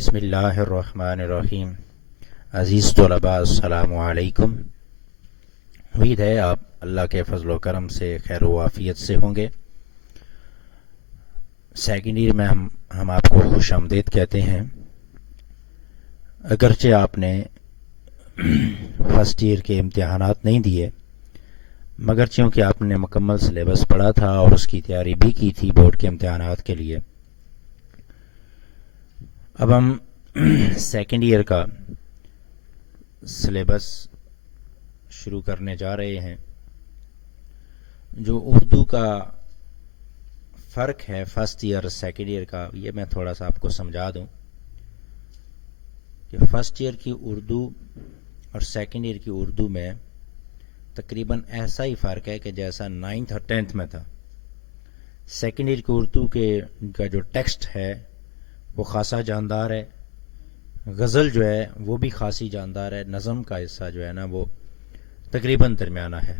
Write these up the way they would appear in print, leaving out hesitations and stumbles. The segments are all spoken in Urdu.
بسم اللہ الرحمن الرحیم۔ عزیز طلباء السلام علیکم۔ امید ہے آپ اللہ کے فضل و کرم سے خیر و عافیت سے ہوں گے۔ سیکنڈ ایئر میں ہم آپ کو خوش آمدید کہتے ہیں۔ اگرچہ آپ نے فرسٹ ایئر کے امتحانات نہیں دیے، مگر چونکہ آپ نے مکمل سلیبس پڑھا تھا اور اس کی تیاری بھی کی تھی بورڈ کے امتحانات کے لیے، اب ہم سیکنڈ ایئر کا سلیبس شروع کرنے جا رہے ہیں۔ جو اردو کا فرق ہے فرسٹ ایئر سیکنڈ ایئر کا، یہ میں تھوڑا سا آپ کو سمجھا دوں کہ فرسٹ ایئر کی اردو اور سیکنڈ ایئر کی اردو میں تقریباً ایسا ہی فرق ہے کہ جیسا 9th اور 10th میں تھا۔ سیکنڈ ایئر کی اردو کا جو ٹیکسٹ ہے وہ خاصا جاندار ہے، غزل جو ہے وہ بھی خاصی جاندار ہے، نظم کا حصہ جو ہے نا وہ تقریباً درمیانہ ہے،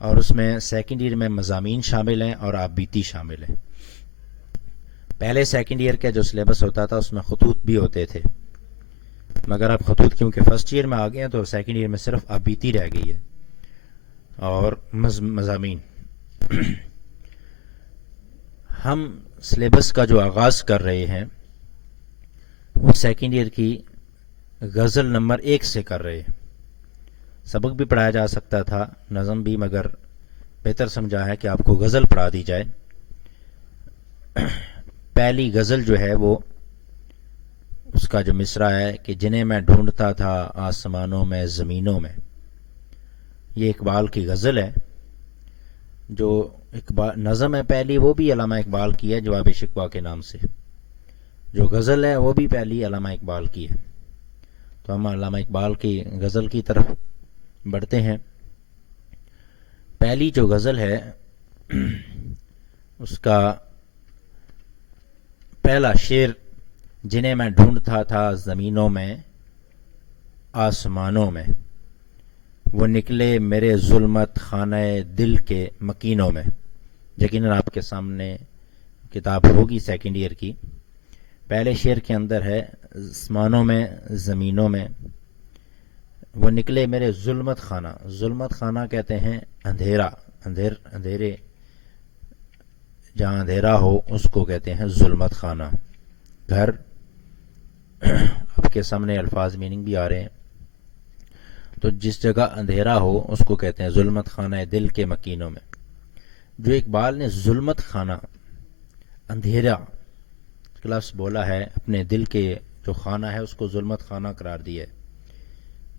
اور اس میں سیکنڈ ایئر میں مضامین شامل ہیں اور آپ بیتی شامل ہیں۔ پہلے سیکنڈ ایئر کا جو سلیبس ہوتا تھا اس میں خطوط بھی ہوتے تھے، مگر اب خطوط کیونکہ فرسٹ ایئر میں آ گئے ہیں تو سیکنڈ ایئر میں صرف آپ بیتی رہ گئی ہے اور مضامین۔ ہم سلیبس کا جو آغاز کر رہے ہیں وہ سیکنڈ ایئر کی غزل نمبر 1 سے کر رہے ہیں۔ سبق بھی پڑھایا جا سکتا تھا، نظم بھی، مگر بہتر سمجھا ہے کہ آپ کو غزل پڑھا دی جائے۔ پہلی غزل جو ہے وہ اس کا جو مصرع ہے کہ جنہیں میں ڈھونڈتا تھا آسمانوں میں زمینوں میں، یہ اقبال کی غزل ہے۔ جو نظم ہے پہلی وہ بھی علامہ اقبال کی ہے، جواب شکوہ کے نام سے۔ جو غزل ہے وہ بھی پہلی علامہ اقبال کی ہے۔ تو ہم علامہ اقبال کی غزل کی طرف بڑھتے ہیں۔ پہلی جو غزل ہے اس کا پہلا شعر، جنہیں میں ڈھونڈتا تھا زمینوں میں آسمانوں میں، وہ نکلے میرے ظلمت خانہ دل کے مکینوں میں۔ یقیناً آپ کے سامنے کتاب ہوگی سیکنڈ ایئر کی۔ پہلے شعر کے اندر ہے آسمانوں میں زمینوں میں، وہ نکلے میرے ظلمت خانہ۔ ظلمت خانہ کہتے ہیں اندھیرا، اندھیرے جہاں اندھیرا ہو اس کو کہتے ہیں ظلمت خانہ۔ گھر، آپ کے سامنے الفاظ میننگ بھی آ رہے ہیں، تو جس جگہ اندھیرا ہو اس کو کہتے ہیں ظلمت خانہ دل کے مکینوں میں۔ جو اقبال نے ظلمت خانہ، اندھیرا کا لفظ بولا ہے، اپنے دل کے جو خانہ ہے اس کو ظلمت خانہ قرار دیا ہے۔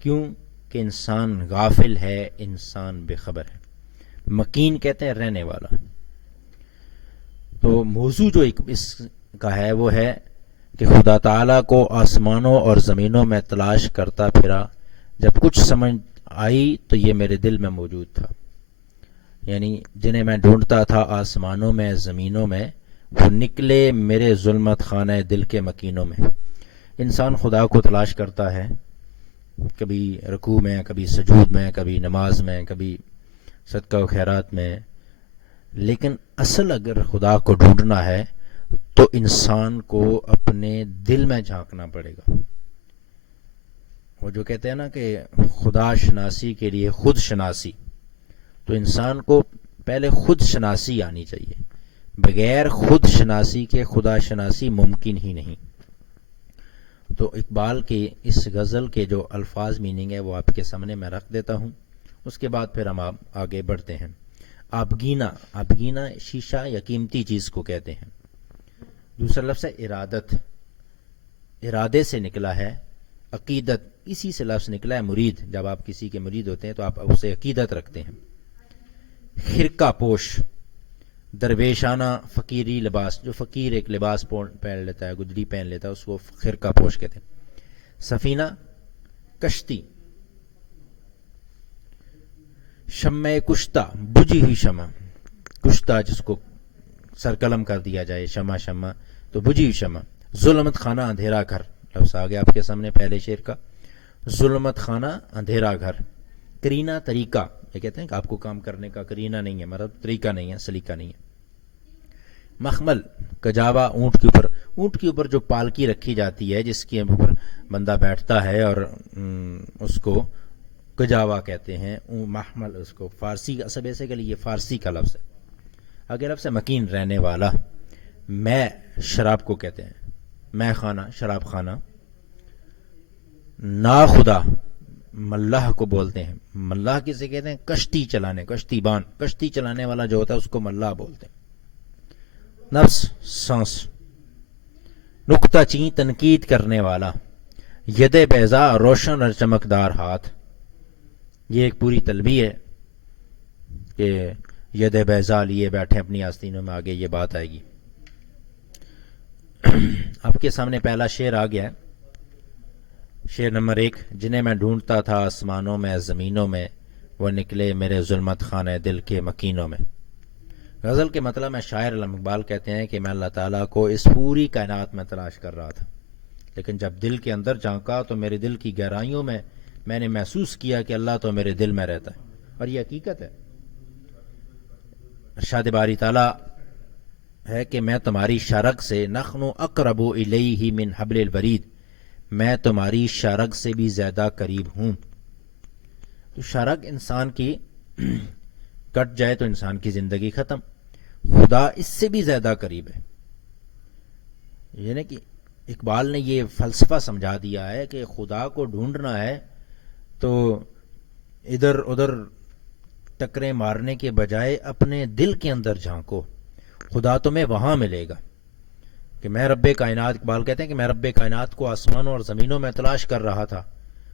کیوں کہ انسان غافل ہے، انسان بے خبر ہے۔ مکین کہتے ہیں رہنے والا۔ تو موضوع جو اس کا ہے وہ ہے کہ خدا تعالیٰ کو آسمانوں اور زمینوں میں تلاش کرتا پھرا، جب کچھ سمجھ آئی تو یہ میرے دل میں موجود تھا۔ یعنی جنہیں میں ڈھونڈتا تھا آسمانوں میں زمینوں میں، وہ نکلے میرے ظلمت خانہ دل کے مکینوں میں۔ انسان خدا کو تلاش کرتا ہے، کبھی رکوع میں، کبھی سجود میں، کبھی نماز میں، کبھی صدقہ و خیرات میں، لیکن اصل اگر خدا کو ڈھونڈنا ہے تو انسان کو اپنے دل میں جھانکنا پڑے گا۔ وہ جو کہتے ہیں نا کہ خدا شناسی کے لیے خود شناسی، تو انسان کو پہلے خود شناسی آنی چاہیے۔ بغیر خود شناسی کے خدا شناسی ممکن ہی نہیں۔ تو اقبال کے اس غزل کے جو الفاظ میننگ ہے وہ آپ کے سامنے میں رکھ دیتا ہوں، اس کے بعد پھر ہم آگے بڑھتے ہیں۔ آبگینہ شیشہ یا قیمتی چیز کو کہتے ہیں۔ دوسرا لفظ ہے ارادت، ارادے سے نکلا ہے۔ عقیدت، اسی سے لفظ نکلا ہے مرید۔ جب آپ کسی کے مرید ہوتے ہیں تو آپ اسے عقیدت رکھتے ہیں۔ خرقہ پوش، درویشانہ فقیری لباس، جو فقیر ایک لباس پہن لیتا ہے، گدڑی پہن لیتا ہے، اس کو خرقہ پوش کہتے ہیں۔ سفینہ، کشتی۔ شمع کشتہ، بجھی ہوئی شمع، کشتہ جس کو سرقلم کر دیا جائے، شمع تو بجھی ہوئی شمع۔ ظلمت خانہ، اندھیرا گھر، لفظ آ گیا آپ کے سامنے پہلے شعر کا۔ ظلمت خانہ، اندھیرا گھر۔ کرینہ، طریقہ، یہ کہتے ہیں کہ آپ کو کام کرنے کا کرینہ نہیں ہے، مطلب طریقہ نہیں ہے، سلیقہ نہیں ہے۔ مخمل کجاوا اونٹ کے اوپر جو پالکی رکھی جاتی ہے جس کے اوپر بندہ بیٹھتا ہے اور اس کو کجاوا کہتے ہیں. محمل اس کو فارسی کا اصل بیسیکلی یہ فارسی کا لفظ ہے. اگر لفظ مکین رہنے والا. میں شراب کو کہتے ہیں, میں خانہ شراب خانہ. نا خدا ملاح کو بولتے ہیں. ملاح کسے کہتے ہیں؟ کشتی چلانے, کشتی بان, کشتی چلانے والا جو ہوتا ہے اس کو ملاح بولتے ہیں. نفس سانس. نکتہ چین تنقید کرنے والا. ید بیضا روشن اور چمکدار ہاتھ. یہ ایک پوری تلبیہ ہے کہ ید بیضا لیے بیٹھے اپنی آستینوں میں. آگے یہ بات آئے گی. آپ کے سامنے پہلا شعر آ گیا ہے. شعر نمبر 1. جنہیں میں ڈھونڈتا تھا آسمانوں میں زمینوں میں, وہ نکلے میرے ظلمت خانہ دل کے مکینوں میں. غزل کے مطلب میں شاعر علامہ اقبال کہتے ہیں کہ میں اللہ تعالیٰ کو اس پوری کائنات میں تلاش کر رہا تھا, لیکن جب دل کے اندر جھانکا تو میرے دل کی گہرائیوں میں نے محسوس کیا کہ اللہ تو میرے دل میں رہتا ہے. اور یہ حقیقت ہے. ارشاد باری تعالیٰ ہے کہ میں تمہاری شرک سے نخن اقرب الیہ من حبل الورید, میں تمہاری شرک سے بھی زیادہ قریب ہوں. تو شرک انسان کی کٹ جائے تو انسان کی زندگی ختم. خدا اس سے بھی زیادہ قریب ہے. یعنی کہ اقبال نے یہ فلسفہ سمجھا دیا ہے کہ خدا کو ڈھونڈنا ہے تو ادھر ادھر ٹکرے مارنے کے بجائے اپنے دل کے اندر جھانکو, خدا تمہیں وہاں ملے گا. کہ میں رب کائنات, اقبال کہتے ہیں کہ میں رب کائنات کو آسمانوں اور زمینوں میں تلاش کر رہا تھا,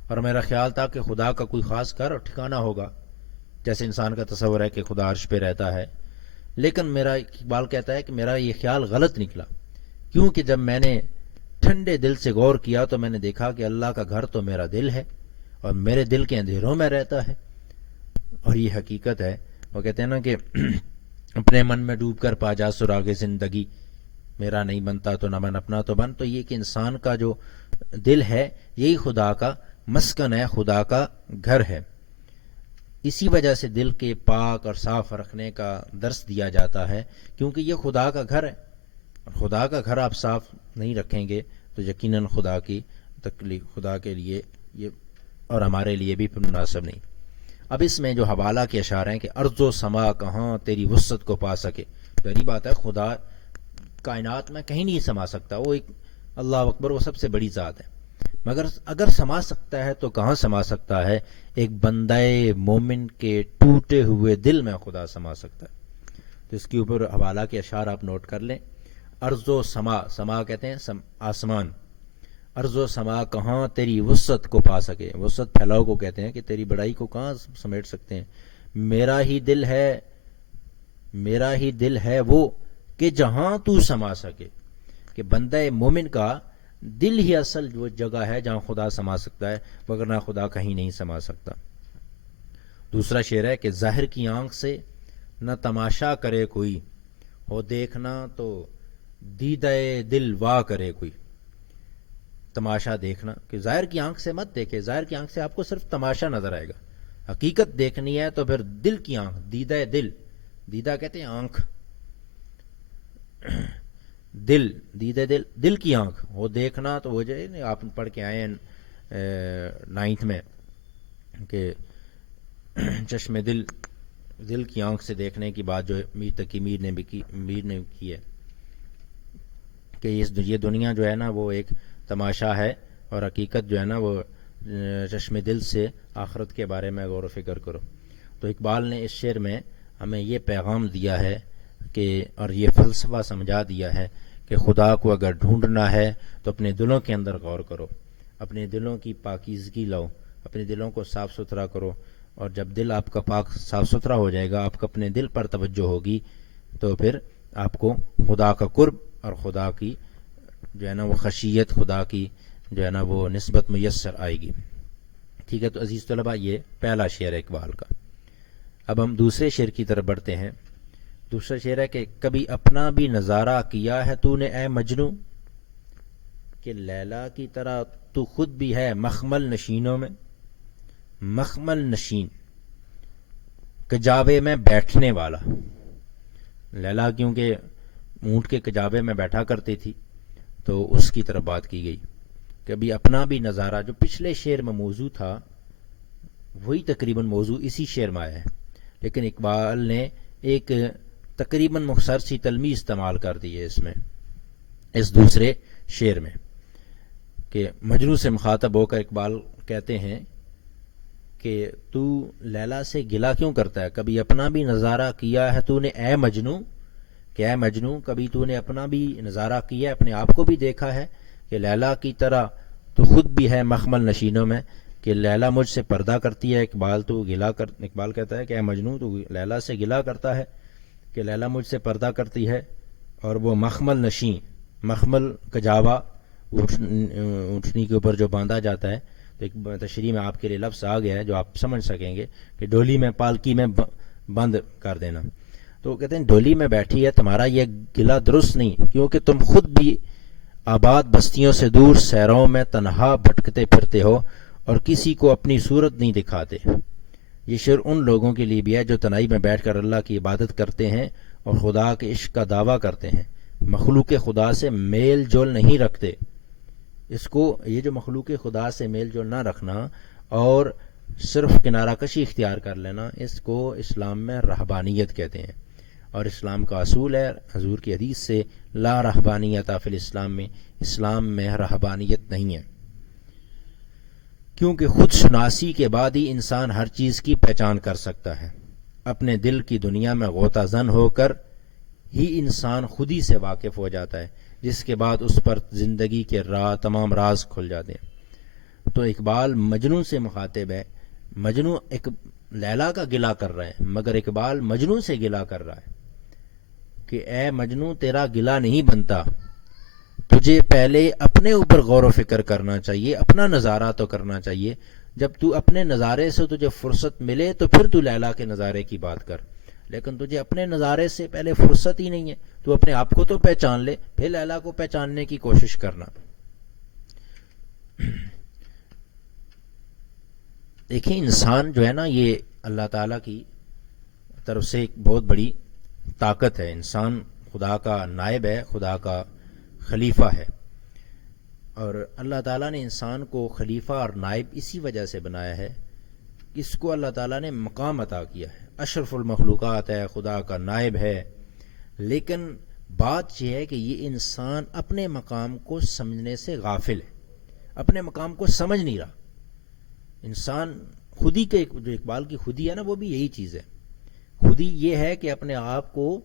اور میرا خیال تھا کہ خدا کا کوئی خاص گھر اور ٹھکانہ ہوگا, جیسے انسان کا تصور ہے کہ خدا عرش پہ رہتا ہے. لیکن میرا, اقبال کہتا ہے کہ میرا یہ خیال غلط نکلا, کیونکہ جب میں نے ٹھنڈے دل سے غور کیا تو میں نے دیکھا کہ اللہ کا گھر تو میرا دل ہے اور میرے دل کے اندھیروں میں رہتا ہے. اور یہ حقیقت ہے. وہ کہتے ہیں نا کہ اپنے من میں ڈوب کر پا جا سراغ زندگی, میرا نہیں بنتا تو نہ من اپنا تو بن. تو یہ کہ انسان کا جو دل ہے یہی خدا کا مسکن ہے, خدا کا گھر ہے. اسی وجہ سے دل کے پاک اور صاف رکھنے کا درس دیا جاتا ہے, کیونکہ یہ خدا کا گھر ہے. خدا کا گھر آپ صاف نہیں رکھیں گے تو یقیناً خدا کی تکلیف خدا کے لیے یہ اور ہمارے لیے بھی مناسب نہیں. اب اس میں جو حوالہ کے اشارے ہیں کہ ارض و سما کہاں تیری وسعت کو پا سکے. پہلی بات ہے خدا کائنات میں کہیں نہیں سما سکتا, وہ ایک اللہ اکبر, وہ سب سے بڑی ذات ہے. مگر اگر سما سکتا ہے تو کہاں سما سکتا ہے؟ ایک بندہ مومن کے ٹوٹے ہوئے دل میں خدا سما سکتا ہے. تو اس کے اوپر حوالہ کے اشعار آپ نوٹ کر لیں. ارض و سما, سما کہتے ہیں آسمان. ارض و سما کہاں تیری وسعت کو پا سکے. وسعت پھیلاؤ کو کہتے ہیں کہ تیری بڑائی کو کہاں سمیٹ سکتے ہیں. میرا ہی دل ہے, میرا ہی دل ہے وہ کہ جہاں تو سما سکے. کہ بندہ مومن کا دل ہی اصل وہ جگہ ہے جہاں خدا سما سکتا ہے, وگرنہ خدا کہیں نہیں سما سکتا. دوسرا شعر ہے کہ ظاہر کی آنکھ سے نہ تماشا کرے کوئی, ہو دیکھنا تو دیدہ دل وا کرے کوئی. تماشا دیکھنا کہ ظاہر کی آنکھ سے مت دیکھے, ظاہر کی آنکھ سے آپ کو صرف تماشا نظر آئے گا. حقیقت دیکھنی ہے تو پھر دل کی آنکھ, دیدہ دل, دیدہ کہتے ہیں آنکھ, دل, دیدہ دل, دل کی آنکھ. وہ دیکھنا تو وہ جو ہے آپ پڑھ کے آئے ہیں 9th میں کہ چشم دل, دل کی آنکھ سے دیکھنے کی بات جو میر تقی میر نے کی ہے کہ یہ دنیا جو ہے نا وہ ایک تماشا ہے, اور حقیقت جو ہے نا وہ چشم دل سے آخرت کے بارے میں غور و فکر کرو. تو اقبال نے اس شعر میں ہمیں یہ پیغام دیا ہے کہ, اور یہ فلسفہ سمجھا دیا ہے کہ خدا کو اگر ڈھونڈنا ہے تو اپنے دلوں کے اندر غور کرو, اپنے دلوں کی پاکیزگی لاؤ, اپنے دلوں کو صاف ستھرا کرو. اور جب دل آپ کا پاک صاف ستھرا ہو جائے گا, آپ کا اپنے دل پر توجہ ہوگی, تو پھر آپ کو خدا کا قرب اور خدا کی جو ہے نا وہ خشیت, خدا کی جو ہے نا وہ نسبت میسر آئے گی. ٹھیک ہے. تو عزیز طلبہ یہ پہلا شعر ہے اقبال کا. اب ہم دوسرے شعر کی طرف بڑھتے ہیں. دوسرا شعر ہے کہ کبھی اپنا بھی نظارہ کیا ہے تو نے اے مجنوں, کہ لیلا کی طرح تو خود بھی ہے مخمل نشینوں میں. مخمل نشین, کجاوے میں بیٹھنے والا. لیلا کیونکہ اونٹ کے کجاوے میں بیٹھا کرتی تھی، تو اس کی طرف بات کی گئی کہ ابھی اپنا بھی نظارہ جو پچھلے شعر میں موضوع تھا وہی تقریباً موضوع اسی شعر میں آیا ہے، لیکن اقبال نے ایک تقریباً مختصر سی تلمیح استعمال کر دی ہے اس دوسرے شعر میں، کہ مجنوں سے مخاطب ہو کر اقبال کہتے ہیں کہ تو لیلا سے گلا کیوں کرتا ہے، کبھی اپنا بھی نظارہ کیا ہے تو نے اے مجنوں، کہ اے مجنوں کبھی تو نے اپنا بھی نظارہ کیا ہے، اپنے آپ کو بھی دیکھا ہے کہ لیلا کی طرح تو خود بھی ہے مخمل نشینوں میں، کہ لیلا مجھ سے پردہ کرتی ہے، اقبال کہتا ہے کہ اے مجنوں تو لیلا سے گلا کرتا ہے کہ لیلا مجھ سے پردہ کرتی ہے، اور وہ مخمل نشین، مخمل کجاوا اونٹنی کے اوپر جو باندھا جاتا ہے، تو ایک تشریح میں آپ کے لیے لفظ آ گیا ہے جو آپ سمجھ سکیں گے کہ ڈولی میں پالکی میں بند کر دینا. تو کہتے ہیں ڈولی میں بیٹھی ہے، تمہارا یہ گلا درست نہیں، کیونکہ تم خود بھی آباد بستیوں سے دور سیروں میں تنہا بھٹکتے پھرتے ہو اور کسی کو اپنی صورت نہیں دکھاتے. یہ شعر ان لوگوں کے لیے بھی ہے جو تنہائی میں بیٹھ کر اللہ کی عبادت کرتے ہیں اور خدا کے عشق کا دعویٰ کرتے ہیں، مخلوق خدا سے میل جول نہیں رکھتے. اس کو یہ جو مخلوق خدا سے میل جول نہ رکھنا اور صرف کنارہ کشی اختیار کر لینا، اس کو اسلام میں رہبانیت کہتے ہیں، اور اسلام کا اصول ہے حضور کی حدیث سے لا رہبانیت فی الاسلام، اسلام میں رہبانیت نہیں ہے، کیونکہ خود شناسی کے بعد ہی انسان ہر چیز کی پہچان کر سکتا ہے. اپنے دل کی دنیا میں غوطہ زن ہو کر ہی انسان خود ہی سے واقف ہو جاتا ہے، جس کے بعد اس پر زندگی کے تمام راز کھل جاتے ہیں. تو اقبال مجنوں سے مخاطب ہے، مجنوں ایک لیلا کا گلا کر رہا ہے، مگر اقبال مجنوں سے گلا کر رہا ہے کہ اے مجنوں تیرا گلا نہیں بنتا، تجھے پہلے اپنے اوپر غور و فکر کرنا چاہیے، اپنا نظارہ تو کرنا چاہیے. جب تو اپنے نظارے سے تجھے فرصت ملے تو پھر تو لیلا کے نظارے کی بات کر، لیکن تجھے اپنے نظارے سے پہلے فرصت ہی نہیں ہے. تو اپنے آپ کو تو پہچان لے، پھر لیلا کو پہچاننے کی کوشش کرنا. دیکھیں انسان جو ہے نا، یہ اللہ تعالیٰ کی طرف سے ایک بہت بڑی طاقت ہے. انسان خدا کا نائب ہے، خدا کا خلیفہ ہے، اور اللہ تعالیٰ نے انسان کو خلیفہ اور نائب اسی وجہ سے بنایا ہے کہ اس کو اللہ تعالیٰ نے مقام عطا کیا ہے. اشرف المخلوقات ہے، خدا کا نائب ہے، لیکن بات یہ ہے کہ یہ انسان اپنے مقام کو سمجھنے سے غافل ہے، اپنے مقام کو سمجھ نہیں رہا. انسان خودی کے جو اقبال کی خودی ہے نا، وہ بھی یہی چیز ہے. خودی یہ ہے کہ اپنے آپ کو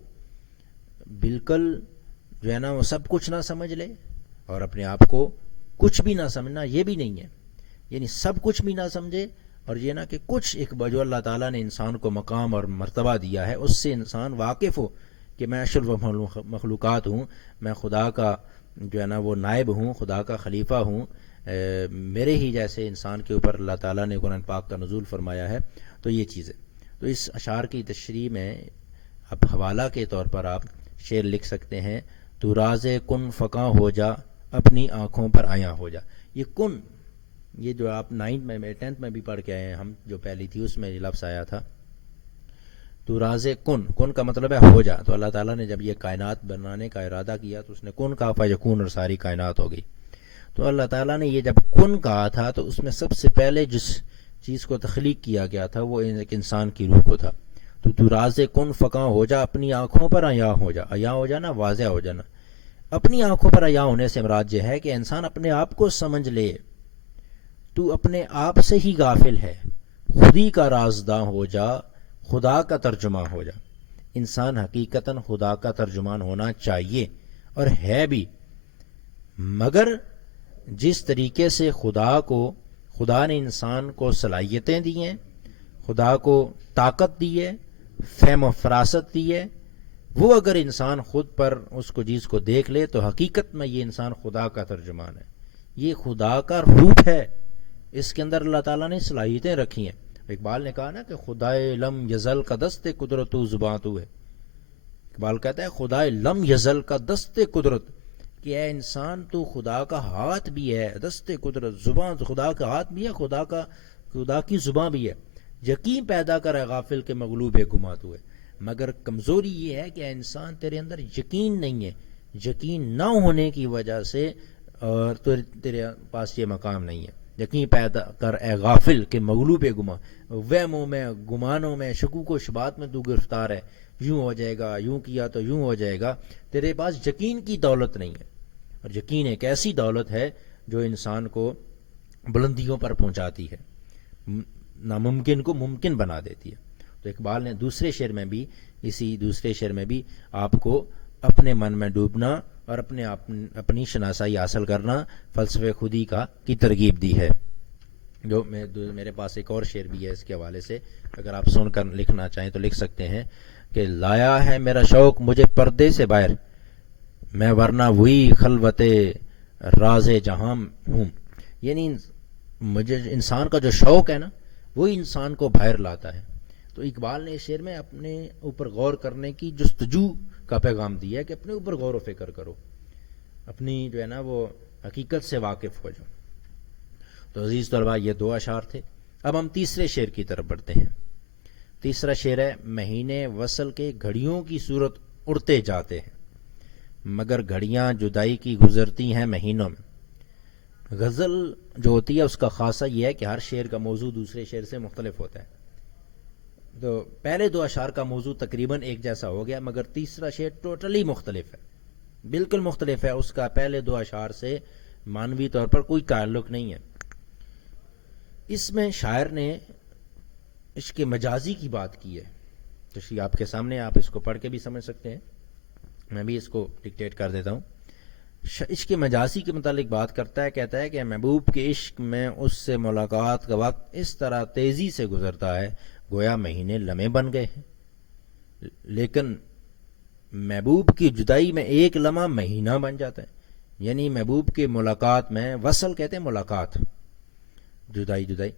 بالکل جو ہے نا وہ سب کچھ نہ سمجھ لے، اور اپنے آپ کو کچھ بھی نہ سمجھنا یہ بھی نہیں ہے، یعنی سب کچھ بھی نہ سمجھے، اور یہ نہ کہ کچھ ایک جو اللہ تعالیٰ نے انسان کو مقام اور مرتبہ دیا ہے اس سے انسان واقف ہو کہ میں اشرف مخلوقات ہوں، میں خدا کا جو ہے نا وہ نائب ہوں، خدا کا خلیفہ ہوں، میرے ہی جیسے انسان کے اوپر اللہ تعالیٰ نے قرآن پاک کا نزول فرمایا ہے. تو یہ چیز ہے. تو اس اشعار کی تشریح میں اب حوالہ کے طور پر آپ شعر لکھ سکتے ہیں، تو راز کن فقاں ہو جا، اپنی آنکھوں پر آیاں ہو جا. یہ کن، یہ جو آپ 9th میں 10th میں بھی پڑھ کے آئے ہیں، ہم جو پہلی تھی اس میں یہ لفظ آیا تھا. تو راز کن کا مطلب ہے ہو جا. تو اللہ تعالیٰ نے جب یہ کائنات بنانے کا ارادہ کیا تو اس نے کن کہا، فیکون، اور ساری کائنات ہو گئی. تو اللہ تعالیٰ نے یہ جب کن کہا تھا تو اس میں سب سے پہلے جس چیز کو تخلیق کیا گیا تھا وہ ایک انسان کی روح کو تھا. تو راز کن فقاں ہو جا، اپنی آنکھوں پر عیاں ہو جا. عیاں ہو جانا، واضح ہو جانا. اپنی آنکھوں پر عیاں ہونے سے مراد یہ ہے کہ انسان اپنے آپ کو سمجھ لے. تو اپنے آپ سے ہی غافل ہے، خودی کا رازداں ہو جا، خدا کا ترجمہ ہو جا. انسان حقیقتاً خدا کا ترجمان ہونا چاہیے اور ہے بھی، مگر جس طریقے سے خدا نے انسان کو صلاحیتیں دی ہیں، خدا کو طاقت دی ہے، فہم و فراست دی ہے، وہ اگر انسان خود پر اس کو چیز کو دیکھ لے تو حقیقت میں یہ انسان خدا کا ترجمان ہے، یہ خدا کا روپ ہے. اس کے اندر اللہ تعالیٰ نے صلاحیتیں رکھی ہیں. اقبال نے کہا نا کہ خدائے لم یزل کا دست قدرت و زباں تو ہے. اقبال کہتا ہے خدائے لم یزل کا دست قدرت، کہ اے انسان تو خدا کا ہاتھ بھی ہے، دست قدرت، زبان خدا کا ہاتھ بھی ہے، خدا کی زبان بھی ہے. یقین پیدا کر غافل کے مغلوب ہے گما تو ہے. مگر کمزوری یہ ہے کہ انسان تیرے اندر یقین نہیں ہے، یقین نہ ہونے کی وجہ سے اور تیرے پاس یہ مقام نہیں ہے۔ یقین پیدا کر اے غافل کہ مغلوب گما، وہموں میں، گمانوں میں، شکوک و شبہات میں تو گرفتار ہے، یوں ہو جائے گا، یوں کیا تو یوں ہو جائے گا۔ تیرے پاس یقین کی دولت نہیں ہے، اور یقین ایک ایسی دولت ہے جو انسان کو بلندیوں پر پہنچاتی ہے، ناممکن کو ممکن بنا دیتی ہے۔ تو اقبال نے دوسرے شعر میں بھی، اسی دوسرے شعر میں بھی آپ کو اپنے من میں ڈوبنا اور اپنی شناسائی حاصل کرنا، فلسفے خودی کی ترغیب دی ہے۔ جو میرے پاس ایک اور شعر بھی ہے اس کے حوالے سے، اگر آپ سن کر لکھنا چاہیں تو لکھ سکتے ہیں کہ لایا ہے میرا شوق مجھے پردے سے باہر، میں ورنہ وہی خلوت راز جہاں ہوں۔ یعنی مجھے انسان کا جو شوق ہے نا، وہی انسان کو باہر لاتا ہے۔ تو اقبال نے اس شعر میں اپنے اوپر غور کرنے کی جستجو کا پیغام دیا ہے کہ اپنے اوپر غور و فکر کرو، اپنی جو ہے نا وہ حقیقت سے واقف ہو جاؤ۔ تو عزیز طلباء، یہ دو اشعار تھے۔ اب ہم تیسرے شعر کی طرف بڑھتے ہیں۔ تیسرا شعر ہے، مہینے وصل کے گھڑیوں کی صورت اڑتے جاتے ہیں، مگر گھڑیاں جدائی کی گزرتی ہیں مہینوں میں۔ غزل جو ہوتی ہے اس کا خاصہ یہ ہے کہ ہر شعر کا موضوع دوسرے شعر سے مختلف ہوتا ہے۔ تو پہلے دو اشعار کا موضوع تقریباً ایک جیسا ہو گیا، مگر تیسرا شعر ٹوٹلی مختلف ہے، بالکل مختلف ہے، اس کا پہلے دو اشعار سے معنوی طور پر کوئی تعلق نہیں ہے۔ اس میں شاعر نے عشق مجازی کی بات کی ہے، تو آپ کے سامنے، آپ اس کو پڑھ کے بھی سمجھ سکتے ہیں، میں بھی اس کو ڈکٹیٹ کر دیتا ہوں۔ عشق مجازی کے متعلق بات کرتا ہے، کہتا ہے کہ محبوب کے عشق میں اس سے ملاقات کا وقت اس طرح تیزی سے گزرتا ہے گویا مہینے لمحے بن گئے ہیں، لیکن محبوب کی جدائی میں ایک لمحہ مہینہ بن جاتا ہے۔ یعنی محبوب کی ملاقات میں، وصل کہتے ہیں ملاقات، جدائی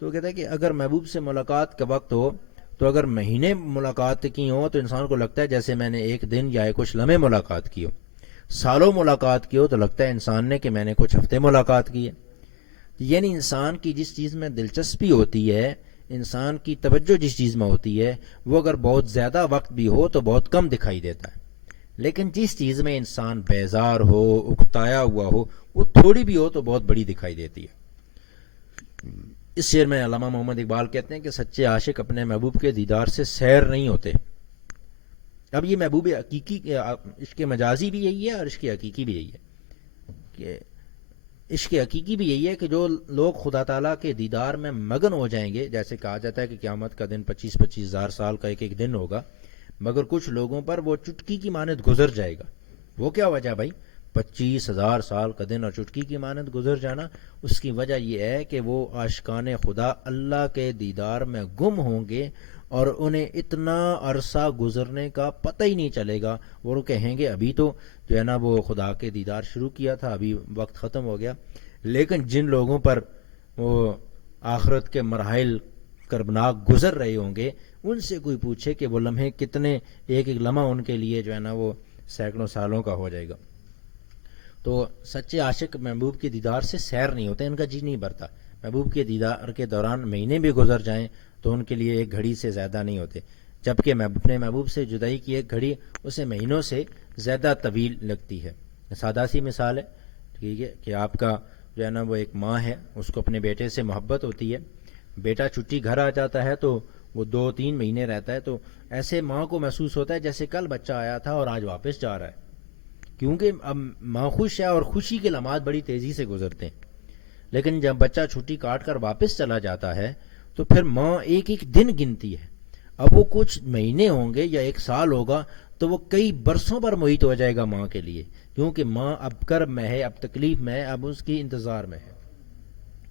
تو کہتا ہے کہ اگر محبوب سے ملاقات کا وقت ہو تو اگر مہینے ملاقات کی ہو تو انسان کو لگتا ہے جیسے میں نے ایک دن یا کچھ لمحے ملاقات کی ہو، سالوں ملاقات کی ہو تو لگتا ہے انسان نے کہ میں نے کچھ ہفتے ملاقات کی ہے۔ یعنی انسان کی جس چیز میں دلچسپی ہوتی ہے، انسان کی توجہ جس چیز میں ہوتی ہے، وہ اگر بہت زیادہ وقت بھی ہو تو بہت کم دکھائی دیتا ہے، لیکن جس چیز میں انسان بیزار ہو، اکتایا ہوا ہو، وہ تھوڑی بھی ہو تو بہت بڑی دکھائی دیتی ہے۔ اس شعر میں علامہ محمد اقبال کہتے ہیں کہ سچے عاشق اپنے محبوب کے دیدار سے سیر نہیں ہوتے۔ اب یہ محبوب حقیقی، عشق مجازی بھی یہی ہے اور عشق حقیقی بھی یہی ہے کہ عشق حقیقی بھی یہی ہے کہ جو لوگ خدا تعالیٰ کے دیدار میں مگن ہو جائیں گے، جیسے کہا جاتا ہے کہ قیامت کا دن 25-25 ہزار سال کا ایک دن ہوگا، مگر کچھ لوگوں پر وہ چٹکی کی مانند گزر جائے گا۔ وہ کیا وجہ بھائی؟ 25,000 سال کا دن اور چٹکی کی مانند گزر جانا، اس کی وجہ یہ ہے کہ وہ عاشقان خدا اللہ کے دیدار میں گم ہوں گے اور انہیں اتنا عرصہ گزرنے کا پتہ ہی نہیں چلے گا۔ وہ کہیں گے ابھی تو جو ہے نا وہ خدا کے دیدار شروع کیا تھا، ابھی وقت ختم ہو گیا۔ لیکن جن لوگوں پر وہ آخرت کے مراحل کربناک گزر رہے ہوں گے، ان سے کوئی پوچھے کہ وہ لمحے کتنے، ایک ایک لمحہ ان کے لیے جو ہے نا وہ سینکڑوں سالوں کا ہو جائے گا۔ تو سچے عاشق محبوب کے دیدار سے سیر نہیں ہوتے، ان کا جی نہیں بھرتا۔ محبوب کے دیدار کے دوران مہینے بھی گزر جائیں تو ان کے لیے ایک گھڑی سے زیادہ نہیں ہوتے، جبکہ اپنے محبوب سے جدائی کی ایک گھڑی اسے مہینوں سے زیادہ طویل لگتی ہے۔ سادہ سی مثال ہے، ٹھیک ہے، کہ آپ کا جو ہے نا وہ ایک ماں ہے، اس کو اپنے بیٹے سے محبت ہوتی ہے، بیٹا چھٹی گھر آ جاتا ہے تو وہ 2-3 مہینے رہتا ہے، تو ایسے ماں کو محسوس ہوتا ہے جیسے کل بچہ آیا تھا اور آج واپس جا رہا ہے، کیونکہ اب ماں خوش ہے اور خوشی کے لمحات بڑی تیزی سے گزرتے ہیں۔ لیکن جب بچہ چھٹی کاٹ کر واپس چلا جاتا ہے تو پھر ماں ایک ایک دن گنتی ہے، اب وہ کچھ مہینے ہوں گے یا ایک سال ہوگا تو وہ کئی برسوں پر محیط ہو جائے گا ماں کے لیے، کیونکہ ماں اب کرب میں ہے، اب تکلیف میں ہے، اب اس کی انتظار میں ہے۔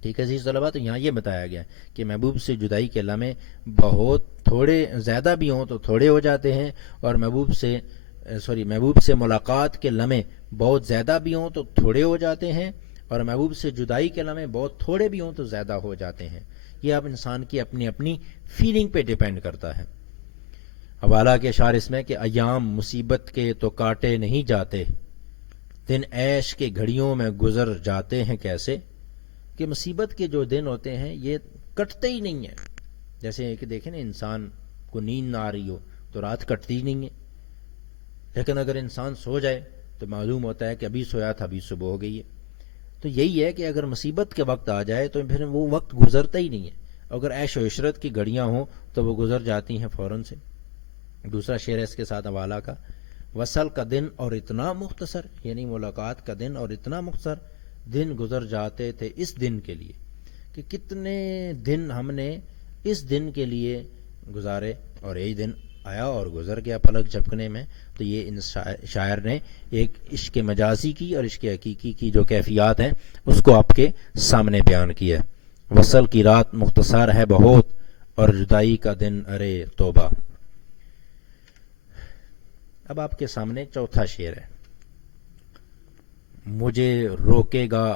ٹھیک ہے عزیز طلباء، تو یہاں یہ بتایا گیا کہ محبوب سے جدائی کے لمحے بہت تھوڑے، زیادہ بھی ہوں تو تھوڑے ہو جاتے ہیں، اور محبوب سے ملاقات کے لمحے بہت زیادہ بھی ہوں تو تھوڑے ہو جاتے ہیں، اور محبوب سے جدائی کے لمحے بہت تھوڑے بھی ہوں تو زیادہ ہو جاتے ہیں۔ یہ اب انسان کی اپنی اپنی فیلنگ پہ ڈیپینڈ کرتا ہے۔ حوالہ کے اشعار اس میں کہ ایام مصیبت کے تو کاٹے نہیں جاتے، دن عیش کے گھڑیوں میں گزر جاتے ہیں کیسے، کہ مصیبت کے جو دن ہوتے ہیں یہ کٹتے ہی نہیں ہیں۔ جیسے کہ دیکھیں نا، انسان کو نیند نہ آ رہی ہو تو رات کٹتی نہیں ہے. لیکن اگر انسان سو جائے تو معلوم ہوتا ہے کہ ابھی سویا تھا ابھی صبح ہو گئی ہے. تو یہی ہے کہ اگر مصیبت کے وقت آ جائے تو پھر وہ وقت گزرتا ہی نہیں ہے. اگر عیش و عشرت کی گھڑیاں ہوں تو وہ گزر جاتی ہیں فوراً سے. دوسرا شعر ہے اس کے ساتھ حوالہ کا، وصل کا دن اور اتنا مختصر، یعنی ملاقات کا دن اور اتنا مختصر، دن گزر جاتے تھے اس دن کے لیے، کہ کتنے دن ہم نے اس دن کے لیے گزارے اور یہی دن آیا اور گزر گیا پلک جھپکنے میں. تو یہ ان شاعر نے ایک عشق مجازی کی اور عشق حقیقی کی جو کیفیات ہیں اس کو آپ کے سامنے بیان کیا. وصل کی رات مختصر ہے بہت اور جدائی کا دن ارے توبہ. اب آپ کے سامنے چوتھا شعر ہے، مجھے روکے گا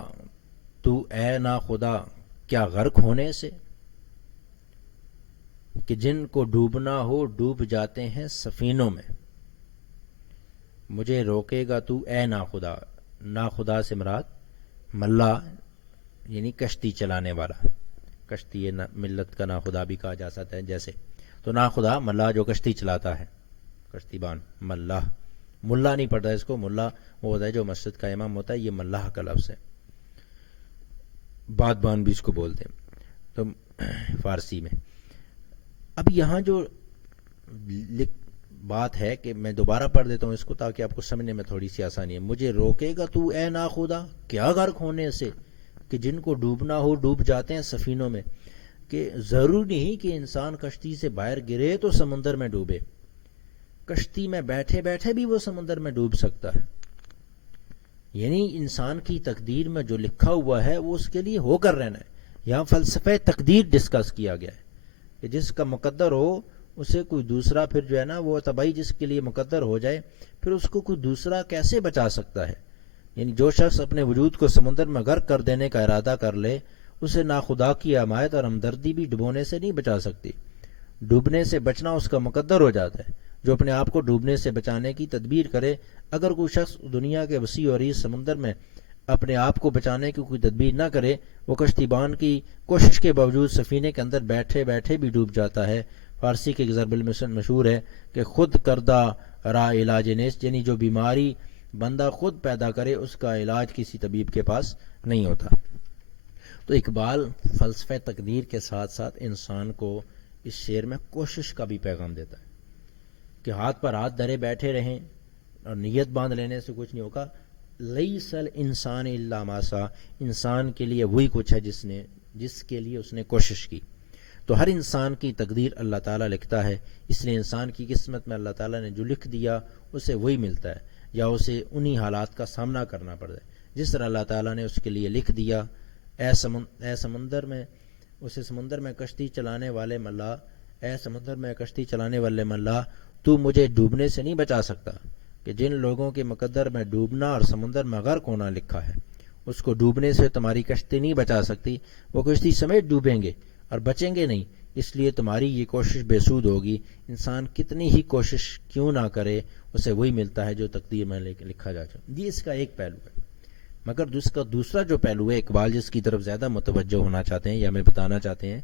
تو اے نا خدا کیا غرق ہونے سے، کہ جن کو ڈوبنا ہو ڈوب جاتے ہیں سفینوں میں. مجھے روکے گا تو اے نا خدا، نا خدا سے مراد ملا یعنی کشتی چلانے والا. کشتی ملت کا نا خدا بھی کہا جا سکتا ہے جیسے. تو نا خدا ملا جو کشتی چلاتا ہے، کشتی بان. ملا ملا نہیں پڑھتا اس کو، ملا وہ ہوتا ہے جو مسجد کا امام ہوتا ہے، یہ ملاح کا لفظ ہے. باد بان بھی اس کو بولتے ہیں تو فارسی میں. اب یہاں جو بات ہے کہ میں دوبارہ پڑھ دیتا ہوں اس کو تاکہ آپ کو سمجھنے میں تھوڑی سی آسانی ہے. مجھے روکے گا تو اے نا خدا کیا غرق ہونے سے، کہ جن کو ڈوبنا ہو ڈوب جاتے ہیں سفینوں میں. کہ ضروری نہیں کہ انسان کشتی سے باہر گرے تو سمندر میں ڈوبے، کشتی میں بیٹھے بیٹھے بھی وہ سمندر میں ڈوب سکتا ہے. یعنی انسان کی تقدیر میں جو لکھا ہوا ہے وہ اس کے لیے ہو کر رہنا ہے. یہاں فلسفہ تقدیر ڈسکس کیا گیا ہے کہ جس کا مقدر ہو اسے کوئی دوسرا پھر جو ہے نا وہ تباہی جس کے لیے مقدر ہو جائے پھر اس کو کوئی دوسرا کیسے بچا سکتا ہے. یعنی جو شخص اپنے وجود کو سمندر میں غرق کر دینے کا ارادہ کر لے اسے نا خدا کی حمایت اور ہمدردی بھی ڈبونے سے نہیں بچا سکتی. ڈوبنے سے بچنا اس کا مقدر ہو جاتا ہے. جو اپنے آپ کو ڈوبنے سے بچانے کی تدبیر کرے، اگر کوئی شخص دنیا کے وسیع اور اس سمندر میں اپنے آپ کو بچانے کی کوئی تدبیر نہ کرے، وہ کشتی بان کی کوشش کے باوجود سفینے کے اندر بیٹھے بیٹھے بھی ڈوب جاتا ہے. فارسی کے ضرب المثل مشہور ہے کہ خود کردہ را علاج نیست، یعنی جو بیماری بندہ خود پیدا کرے اس کا علاج کسی طبیب کے پاس نہیں ہوتا. تو اقبال فلسفہ تقدیر کے ساتھ ساتھ انسان کو اس شعر میں کوشش کا بھی پیغام دیتا ہے کہ ہاتھ پر ہاتھ دھرے بیٹھے رہیں اور نیت باندھ لینے سے کچھ نہیں ہوگا. لیس الانسان الا ما سعی، انسان کے لیے وہی کچھ ہے جس کے لیے اس نے کوشش کی. تو ہر انسان کی تقدیر اللہ تعالیٰ لکھتا ہے، اس لیے انسان کی قسمت میں اللہ تعالیٰ نے جو لکھ دیا اسے وہی ملتا ہے، یا اسے انہی حالات کا سامنا کرنا پڑتا ہے جس طرح اللہ تعالیٰ نے اس کے لیے لکھ دیا. اے سمندر میں اسے سمندر میں کشتی چلانے والے ملا، اے سمندر میں کشتی چلانے والے ملا تو مجھے ڈوبنے سے نہیں بچا سکتا، کہ جن لوگوں کے مقدر میں ڈوبنا اور سمندر میں غرق ہونا لکھا ہے اس کو ڈوبنے سے تمہاری کشتی نہیں بچا سکتی. وہ کشتی سمیت ڈوبیں گے اور بچیں گے نہیں، اس لیے تمہاری یہ کوشش بے سود ہوگی. انسان کتنی ہی کوشش کیوں نہ کرے اسے وہی ملتا ہے جو تقدیر میں لکھا جا چکا. یہ اس کا ایک پہلو ہے. مگر اس کا دوسرا جو پہلو ہے اقبال جس کی طرف زیادہ متوجہ ہونا چاہتے ہیں یا ہمیں بتانا چاہتے ہیں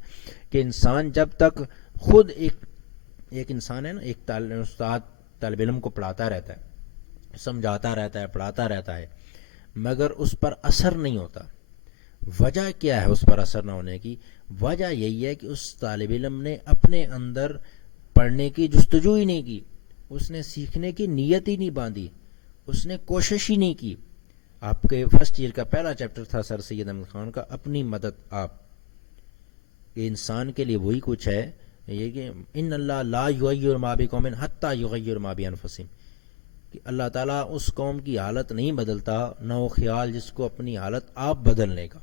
کہ انسان جب تک خود ایک انسان ہے نا، ایک استاد طالب علم کو پڑھاتا رہتا ہے، سمجھاتا رہتا ہے، پڑھاتا رہتا ہے، مگر اس پر اثر نہیں ہوتا. وجہ کیا ہے اس پر اثر نہ ہونے کی؟ وجہ یہی ہے کہ اس طالب علم نے اپنے اندر پڑھنے کی جستجو ہی نہیں کی، اس نے سیکھنے کی نیت ہی نہیں باندھی، اس نے کوشش ہی نہیں کی. آپ کے فرسٹ ایئر کا پہلا چیپٹر تھا سر سید احمد خان کا، اپنی مدد آپ. یہ انسان کے لیے وہی کچھ ہے یہ کہ ان اللہ لا یغیر ما بقوم حتی یغیر ما بانفسہم، کہ اللہ تعالیٰ اس قوم کی حالت نہیں بدلتا، نہ وہ خیال جس کو اپنی حالت آپ بدلنے کا.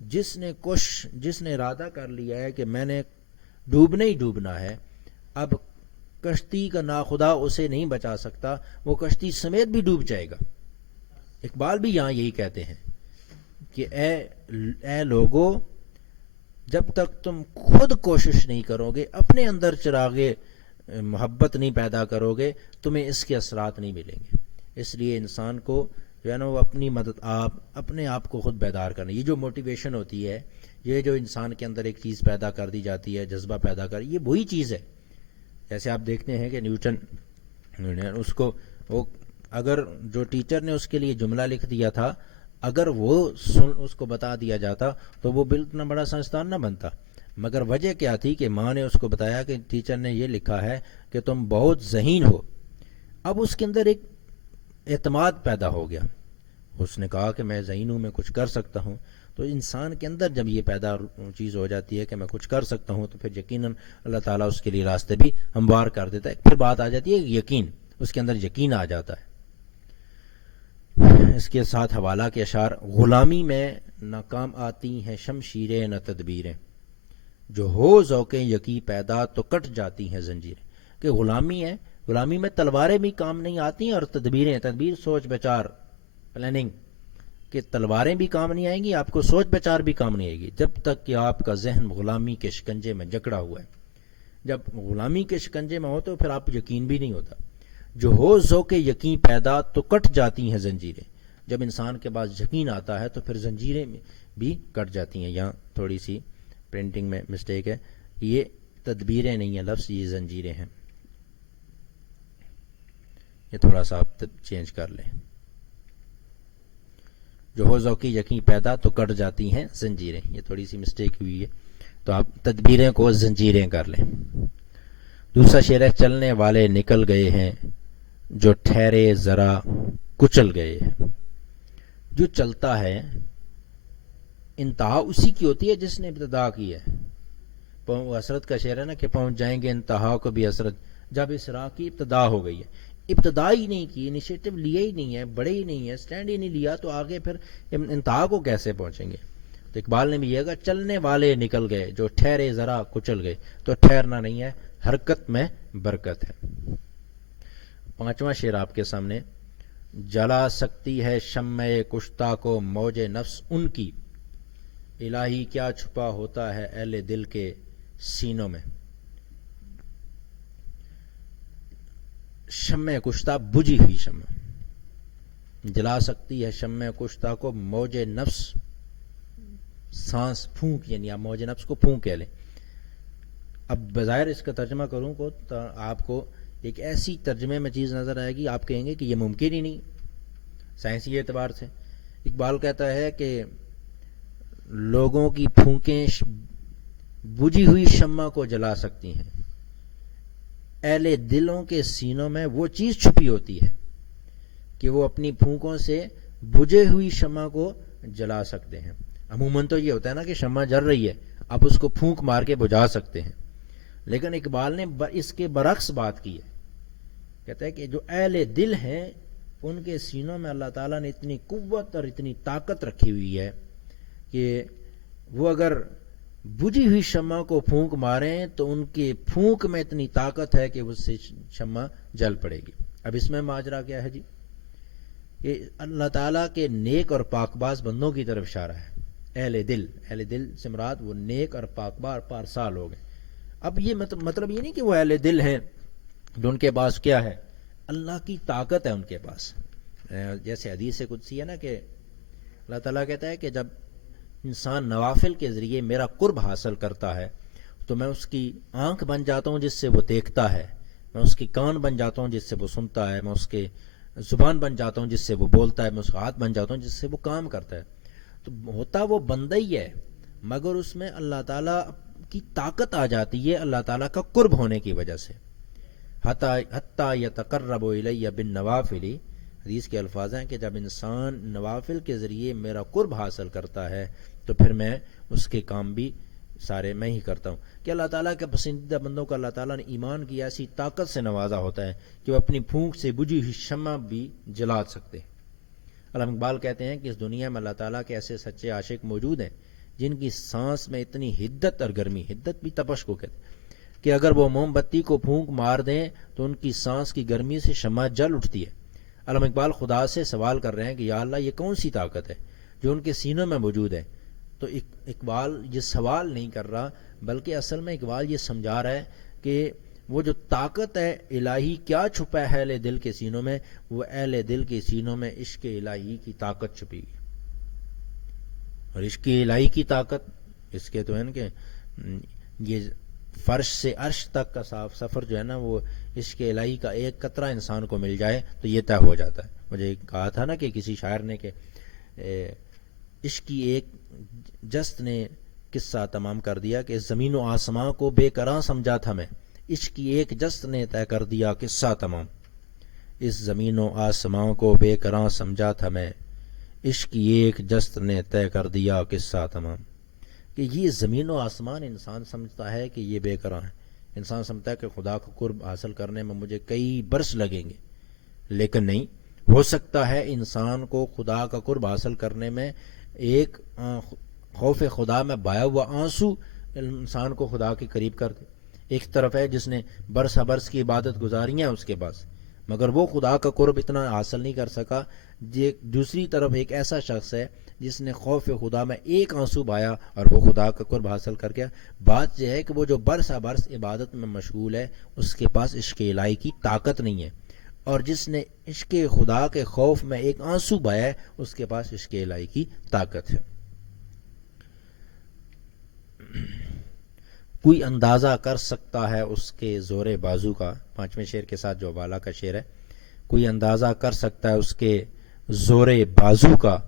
جس نے ارادہ کر لیا ہے کہ میں نے ڈوبنا ہی ڈوبنا ہے، اب کشتی کا ناخدا اسے نہیں بچا سکتا، وہ کشتی سمیت بھی ڈوب جائے گا. اقبال بھی یہاں یہی کہتے ہیں کہ اے لوگو، جب تک تم خود کوشش نہیں کرو گے، اپنے اندر چراغے محبت نہیں پیدا کرو گے، تمہیں اس کے اثرات نہیں ملیں گے. اس لیے انسان کو جو ہے نا وہ اپنی مدد اپنے آپ کو خود بیدار کرنا. یہ جو موٹیویشن ہوتی ہے، یہ جو انسان کے اندر ایک چیز پیدا کر دی جاتی ہے، جذبہ پیدا کر، یہ وہی چیز ہے جیسے آپ دیکھتے ہیں کہ نیوٹن اس کو وہ اگر جو ٹیچر نے اس کے لیے جملہ لکھ دیا تھا اگر وہ اس کو بتا دیا جاتا تو وہ بالکل اتنا بڑا سائنسدان نہ بنتا، مگر وجہ کیا تھی کہ ماں نے اس کو بتایا کہ ٹیچر نے یہ لکھا ہے کہ تم بہت ذہین ہو. اب اس کے اندر ایک اعتماد پیدا ہو گیا، اس نے کہا کہ میں ذہین ہوں، میں کچھ کر سکتا ہوں. تو انسان کے اندر جب یہ پیدا چیز ہو جاتی ہے کہ میں کچھ کر سکتا ہوں تو پھر یقیناً اللہ تعالیٰ اس کے لیے راستے بھی ہموار کر دیتا ہے. پھر بات آ جاتی ہے یقین، اس کے اندر یقین آ جاتا ہے. اس کے ساتھ حوالہ کے اشعار: غلامی میں نہ کام آتی ہیں شمشیریں نہ تدبیریں، جو ہو ذوق یقین پیدا تو کٹ جاتی ہیں زنجیریں. کہ غلامی ہے، غلامی میں تلواریں بھی کام نہیں آتی ہیں، اور تدبیر سوچ بچار پلاننگ، کہ تلواریں بھی کام نہیں آئیں گی، آپ کو سوچ بچار بھی کام نہیں آئے گی جب تک کہ آپ کا ذہن غلامی کے شکنجے میں جکڑا ہوا ہے. جب غلامی کے شکنجے میں ہو تو پھر آپ یقین بھی نہیں ہوتا. جو ہو ذوق یقین پیدا تو کٹ جاتی ہیں زنجیریں، جب انسان کے پاس یقین آتا ہے تو پھر زنجیریں بھی کٹ جاتی ہیں. یہاں تھوڑی سی پرنٹنگ میں مسٹیک ہے، یہ تدبیریں نہیں ہیں لفظ، یہ زنجیریں ہیں. یہ تھوڑا سا آپ چینج کر لیں. جو ہو ذوقی یقین پیدا تو کٹ جاتی ہیں زنجیریں، یہ تھوڑی سی مسٹیک ہوئی ہے، تو آپ تدبیریں کو زنجیریں کر لیں. دوسرا شعر ہے: چلنے والے نکل گئے ہیں جو ٹھہرے ذرا کچل گئے ہیں. جو چلتا ہے انتہا اسی کی ہوتی ہے جس نے ابتدا کی ہے. حسرت کا شعر ہے نا کہ پہنچ جائیں گے انتہا کو بھی حسرت، جب اس راہ کی ابتدا ہو گئی ہے. ابتدا ہی نہیں کی، انیشیٹو لیا ہی نہیں ہے، بڑے ہی نہیں ہے، سٹینڈ ہی نہیں لیا، تو آگے پھر انتہا کو کیسے پہنچیں گے. تو اقبال نے بھی یہ کہا: چلنے والے نکل گئے جو ٹھہرے ذرا کچل گئے. تو ٹھہرنا نہیں ہے، حرکت میں برکت ہے. پانچواں شعر آپ کے سامنے: جلا سکتی ہے شمع کشتہ کو موج نفس ان کی، الہی کیا چھپا ہوتا ہے اہل دل کے سینوں میں. شمع کشتہ بجھی ہوئی شمع، جلا سکتی ہے شمع کشتہ کو موج نفس، سانس پھونک، یعنی آپ موج نفس کو پھونک کہہ لیں. اب بظاہر اس کا ترجمہ کروں کو تو آپ کو ایک ایسی ترجمے میں چیز نظر آئے گی، آپ کہیں گے کہ یہ ممکن ہی نہیں سائنسی اعتبار سے. اقبال کہتا ہے کہ لوگوں کی پھونکیں بجھی ہوئی شمع کو جلا سکتی ہیں، اہل دلوں کے سینوں میں وہ چیز چھپی ہوتی ہے کہ وہ اپنی پھونکوں سے بجھے ہوئی شمع کو جلا سکتے ہیں. عموماً تو یہ ہوتا ہے نا کہ شمع جل رہی ہے، آپ اس کو پھونک مار کے بجھا سکتے ہیں، لیکن اقبال نے اس کے برعکس بات کی ہے. کہتا ہے کہ جو اہل دل ہیں ان کے سینوں میں اللہ تعالیٰ نے اتنی قوت اور اتنی طاقت رکھی ہوئی ہے کہ وہ اگر بجھی ہوئی شمع کو پھونک ماریں تو ان کے پھونک میں اتنی طاقت ہے کہ اس سے شمع جل پڑے گی. اب اس میں ماجرا کیا ہے جی؟ یہ اللہ تعالیٰ کے نیک اور پاکباز بندوں کی طرف اشارہ ہے. اہل دل سے مراد وہ نیک اور پاکباز پارسا لوگ ہیں. اب یہ مطلب یہ نہیں کہ وہ اہل دل ہیں جو ان کے پاس کیا ہے، اللہ کی طاقت ہے ان کے پاس. جیسے حدیث قدسی ہے نا کہ اللہ تعالیٰ کہتا ہے کہ جب انسان نوافل کے ذریعے میرا قرب حاصل کرتا ہے تو میں اس کی آنکھ بن جاتا ہوں جس سے وہ دیکھتا ہے، میں اس کی کان بن جاتا ہوں جس سے وہ سنتا ہے، میں اس کے زبان بن جاتا ہوں جس سے وہ بولتا ہے، میں اس کا ہاتھ بن جاتا ہوں جس سے وہ کام کرتا ہے. تو ہوتا وہ بندہ ہی ہے، مگر اس میں اللہ تعالیٰ کی طاقت آ جاتی ہے اللہ تعالیٰ کا قرب ہونے کی وجہ سے. حتیٰ یتقرب الی بالنوافل، حدیث کے الفاظ ہیں کہ جب انسان نوافل کے ذریعے میرا قرب حاصل کرتا ہے تو پھر میں اس کے کام بھی سارے میں ہی کرتا ہوں. کہ اللہ تعالیٰ کے پسندیدہ بندوں کو اللہ تعالیٰ نے ایمان کی ایسی طاقت سے نوازا ہوتا ہے کہ وہ اپنی پھونک سے بجھی ہوئی شمع بھی جلا سکتے ہیں. علامہ اقبال کہتے ہیں کہ اس دنیا میں اللہ تعالیٰ کے ایسے سچے عاشق موجود ہیں جن کی سانس میں اتنی حدت اور گرمی، حدت بھی تپش کو کہتے ہیں، کہ اگر وہ موم بتی کو پھونک مار دیں تو ان کی سانس کی گرمی سے شمع جل اٹھتی ہے. علامہ اقبال خدا سے سوال کر رہے ہیں کہ یا اللہ یہ کون سی طاقت ہے جو ان کے سینوں میں موجود ہے. تو اقبال یہ سوال نہیں کر رہا بلکہ اصل میں اقبال یہ سمجھا رہا ہے کہ وہ جو طاقت ہے الہی کیا چھپا ہے اہل دل کے سینوں میں، وہ اہل دل کے سینوں میں عشق الہی کی طاقت چھپی گئی. اور عشق الہی کی طاقت اس کے تو ہے کہ یہ فرش سے عرش تک کا سفر جو ہے نا وہ عشق الہی کا ایک قطرہ انسان کو مل جائے تو یہ طے ہو جاتا ہے. مجھے کہا تھا نا کہ کسی شاعر نے کہ عشق کی ایک جست نے قصہ تمام کر دیا کہ زمین و آسمان کو بے قرار سمجھا تھا میں, عشق کی ایک جست نے طے کر دیا قصہ تمام. اس زمین و آسمان کو بے قرار سمجھا تھا میں, عشق کی ایک جست نے طے کر دیا قصہ تمام. کہ یہ زمین و آسمان انسان سمجھتا ہے کہ یہ بے قرار ہے, انسان سمجھتا ہے کہ خدا کا قرب حاصل کرنے میں مجھے کئی برس لگیں گے, لیکن نہیں. ہو سکتا ہے انسان کو خدا کا قرب حاصل کرنے میں ایک خوف خدا میں بہا ہوا آنسو انسان کو خدا کے قریب کر دے. ایک طرف ہے جس نے برس برس کی عبادت گزاری ہے اس کے پاس, مگر وہ خدا کا قرب اتنا حاصل نہیں کر سکا. دوسری طرف ایک ایسا شخص ہے جس نے خوف خدا میں ایک آنسو بہایا اور وہ خدا کا قرب حاصل کر گیا. بات یہ ہے کہ وہ جو برس برس عبادت میں مشغول ہے اس کے پاس عشق الہی کی طاقت نہیں ہے, اور جس نے عشق خدا کے خوف میں ایک آنسو بہایا ہے اس کے پاس عشق الہی کی طاقت ہے. کوئی اندازہ کر سکتا ہے اس کے زور بازو کا, پانچویں شعر کے ساتھ جو والا کا شعر ہے, کوئی اندازہ کر سکتا ہے اس کے زور بازو کا,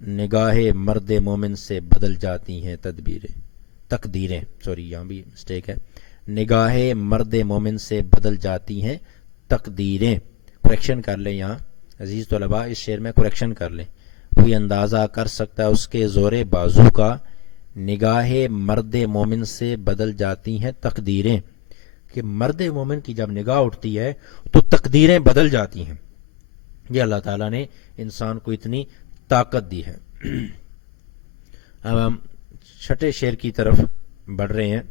نگاہ مرد مومن سے بدل جاتی ہیں تقدیریں, سوری یہاں بھی مسٹیک ہے, نگاہ مرد مومن سے بدل جاتی ہیں تقدیریں. کریکشن کر لیں یہاں عزیز طلباء, اس شعر میں کریکشن کر لیں. کوئی اندازہ کر سکتا ہے اس کے زور بازو کا, نگاہ مرد مومن سے بدل جاتی ہیں تقدیریں. کہ مرد مومن کی جب نگاہ اٹھتی ہے تو تقدیریں بدل جاتی ہیں. یہ اللہ تعالیٰ نے انسان کو اتنی طاقت دی ہے. اب ہم چھٹے شعر کی طرف بڑھ رہے ہیں.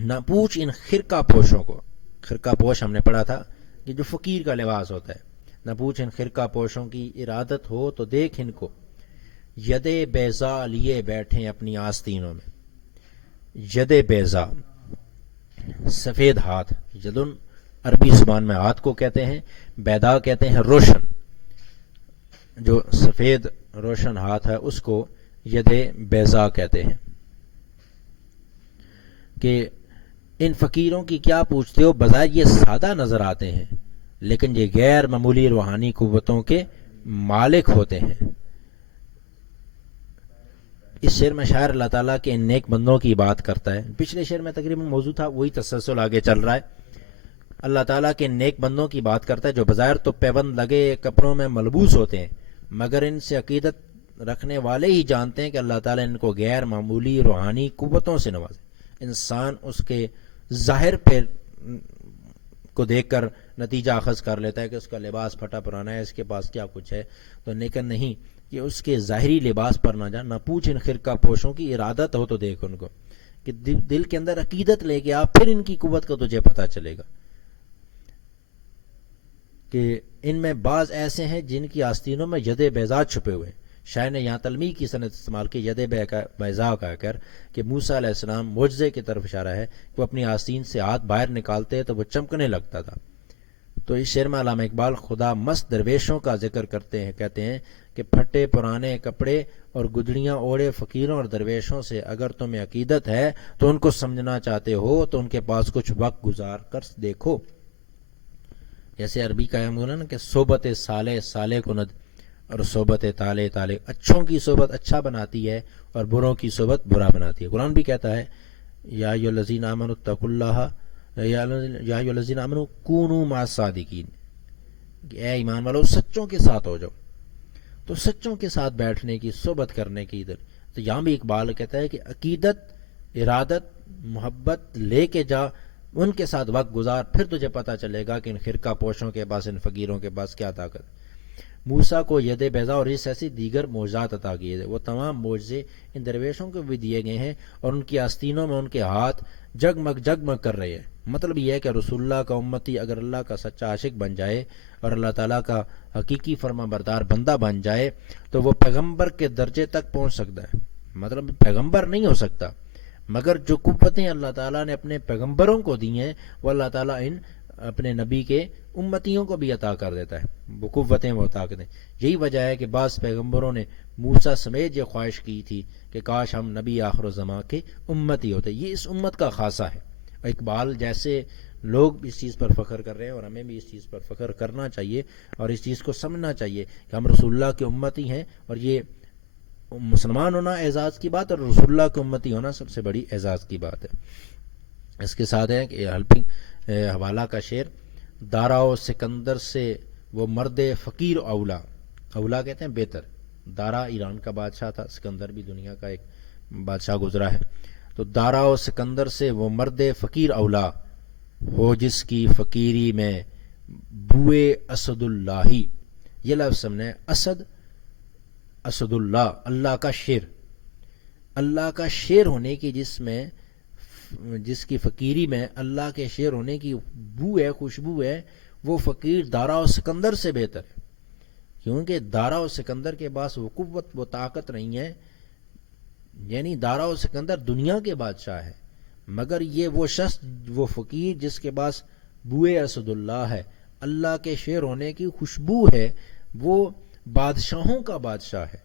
نہ پوچھ ان خرقہ پوشوں کو, خرقہ پوش ہم نے پڑھا تھا کہ جو فقیر کا لباس ہوتا ہے. نہ پوچھ ان خرقہ پوشوں کی ارادت ہو تو دیکھ ان کو, ید بیضا لیے بیٹھے اپنی آستینوں میں. ید بیضا سفید ہاتھ, یدن عربی زبان میں ہاتھ کو کہتے ہیں, بیدا کہتے ہیں روشن, جو سفید روشن ہاتھ ہے اس کو ید بیضا کہتے ہیں. کہ ان فقیروں کی کیا پوچھتے ہو, بظاہر یہ سادہ نظر آتے ہیں لیکن یہ غیر معمولی روحانی قوتوں کے مالک ہوتے ہیں. اس شعر میں شاعر اللہ تعالیٰ کے ان نیک بندوں کی بات کرتا ہے. پچھلے شعر میں تقریباً موضوع تھا, وہی تسلسل آگے چل رہا ہے. اللہ تعالیٰ کے نیک بندوں کی بات کرتا ہے جو بظاہر تو پیبند لگے کپڑوں میں ملبوس ہوتے ہیں, مگر ان سے عقیدت رکھنے والے ہی جانتے ہیں کہ اللہ تعالیٰ ان کو غیر معمولی روحانی قوتوں سے نوازے. انسان اس کے ظاہر پہ کو دیکھ کر نتیجہ اخذ کر لیتا ہے کہ اس کا لباس پھٹا پرانا ہے, اس کے پاس کیا کچھ ہے, تو لیکن نہیں, کہ اس کے ظاہری لباس پر نہ جا. نہ پوچھ ان خرقہ پوشوں کی ارادت ہو تو دیکھ ان کو, کہ دل کے اندر عقیدت لے کے آپ, پھر ان کی قوت کا تجھے پتہ چلے گا. کہ ان میں بعض ایسے ہیں جن کی آستینوں میں ید بیضا چھپے ہوئے ہیں. شاعر نے یہاں تلمیح کی صنعت استعمال کی ید بیضا کہہ کر, کہ موسیٰ علیہ السلام معجزے کی طرف اشارہ ہے. وہ اپنی آستین سے ہاتھ باہر نکالتے تو وہ چمکنے لگتا تھا. تو اس شعر میں علامہ اقبال خدا مست درویشوں کا ذکر کرتے ہیں, کہتے ہیں کہ پھٹے پرانے کپڑے اور گدڑیاں اوڑے فقیروں اور درویشوں سے اگر تمہیں عقیدت ہے تو ان کو سمجھنا چاہتے ہو تو ان کے پاس کچھ وقت گزار کر دیکھو. جیسے عربی کا ہے نا کہ صحبت صالح صالح کو ند, اور صحبت طالع طالع, اچھوں کی صحبت اچھا بناتی ہے اور بروں کی صحبت برا بناتی ہے. قرآن بھی کہتا ہے یا ایھا الذین آمنوا اتقوا اللہ یا ایھا الذین آمنوا کونوا مع الصادقین, کہ اے ایمان والو سچوں کے ساتھ ہو جاؤ. تو سچوں کے ساتھ بیٹھنے کی, صحبت کرنے کی ادھر. تو یہاں بھی اقبال کہتا ہے کہ عقیدت, ارادت, محبت لے کے جا, ان کے ساتھ وقت گزار, پھر تجھے پتہ چلے گا کہ ان خرقہ پوشوں کے پاس, ان فقیروں کے پاس کیا طاقت. موسیٰ کو ید بیضا اور اس ایسی دیگر معجزات عطا کیے تھے. وہ تمام معجزے ان درویشوں کو بھی دیے گئے ہیں اور ان کی آستینوں میں ان کے ہاتھ جگمگ جگمگ کر رہے ہیں. مطلب یہ ہے کہ رسول اللہ کا امتی اگر اللہ کا سچا عاشق بن جائے اور اللہ تعالیٰ کا حقیقی فرما بردار بندہ بن جائے تو وہ پیغمبر کے درجے تک پہنچ سکتا ہے. مطلب پیغمبر نہیں ہو سکتا, مگر جو قوتیں اللہ تعالیٰ نے اپنے پیغمبروں کو دی ہیں وہ اللہ تعالیٰ ان اپنے نبی کے امتیوں کو بھی عطا کر دیتا ہے، وہ قوتیں، وہ طاقتیں. یہی وجہ ہے کہ بعض پیغمبروں نے موسیٰ سمیت یہ خواہش کی تھی کہ کاش ہم نبی آخر الزماں کے امتی ہوتے. یہ اس امت کا خاصہ ہے. اقبال جیسے لوگ اس چیز پر فخر کر رہے ہیں، اور ہمیں بھی اس چیز پر فخر کرنا چاہیے اور اس چیز کو سمجھنا چاہیے کہ ہم رسول اللہ کے امتی ہیں. اور یہ مسلمان ہونا اعزاز کی بات، اور رسول اللہ کے امتی ہونا سب سے بڑی اعزاز کی بات ہے. اس کے ساتھ ہے کہ ہلپنگ حوالہ کا شعر، دارا و سکندر سے وہ مرد فقیر اولا. اولا کہتے ہیں بہتر. دارا ایران کا بادشاہ تھا، سکندر بھی دنیا کا ایک بادشاہ گزرا ہے. تو دارا و سکندر سے وہ مرد فقیر اولا، ہو جس کی فقیری میں بوئے اسد اللہ. یہ لفظ ہم نے اسد اللہ، اللہ کا شیر، اللہ کا شیر ہونے کی جس کی فقیری میں اللہ کے شیر ہونے کی بو ہے، خوشبو ہے، وہ فقیر دارا و سکندر سے بہتر ہے. کیونکہ دارا و سکندر کے پاس وہ قوت، وہ طاقت نہیں ہے. یعنی دارا و سکندر دنیا کے بادشاہ ہے، مگر یہ وہ شخص، وہ فقیر جس کے پاس بوئے اسد اللہ ہے، اللہ کے شیر ہونے کی خوشبو ہے، وہ بادشاہوں کا بادشاہ ہے.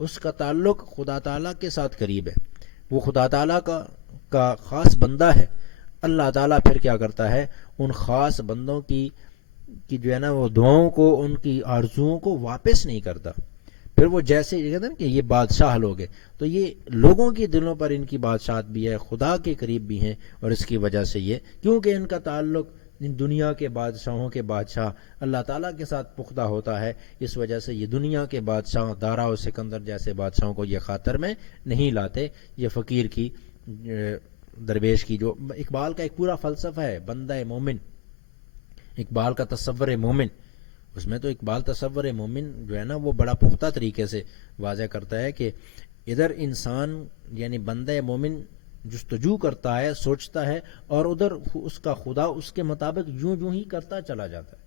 اس کا تعلق خدا تعالیٰ کے ساتھ قریب ہے، وہ خدا تعالیٰ کا خاص بندہ ہے. اللہ تعالیٰ پھر کیا کرتا ہے، ان خاص بندوں کی جو ہے نا وہ دعاؤں کو، ان کی آرزوؤں کو واپس نہیں کرتا. پھر وہ جیسے کہتے ہیں کہ یہ بادشاہ لوگ ہیں، تو یہ لوگوں کے دلوں پر ان کی بادشاہت بھی ہے، خدا کے قریب بھی ہیں. اور اس کی وجہ سے یہ، کیونکہ ان کا تعلق ان دنیا کے بادشاہوں کے بادشاہ اللہ تعالیٰ کے ساتھ پختہ ہوتا ہے، اس وجہ سے یہ دنیا کے بادشاہ دارا و سکندر جیسے بادشاہوں کو یہ خاطر میں نہیں لاتے. یہ فقیر کی، درویش کی، جو اقبال کا ایک پورا فلسفہ ہے بندہ مومن، اقبال کا تصور مومن، اس میں تو اقبال تصور مومن جو ہے نا وہ بڑا پختہ طریقے سے واضح کرتا ہے کہ ادھر انسان یعنی بندہ مومن جستجو کرتا ہے، سوچتا ہے، اور ادھر اس کا خدا اس کے مطابق یوں ہی کرتا چلا جاتا ہے.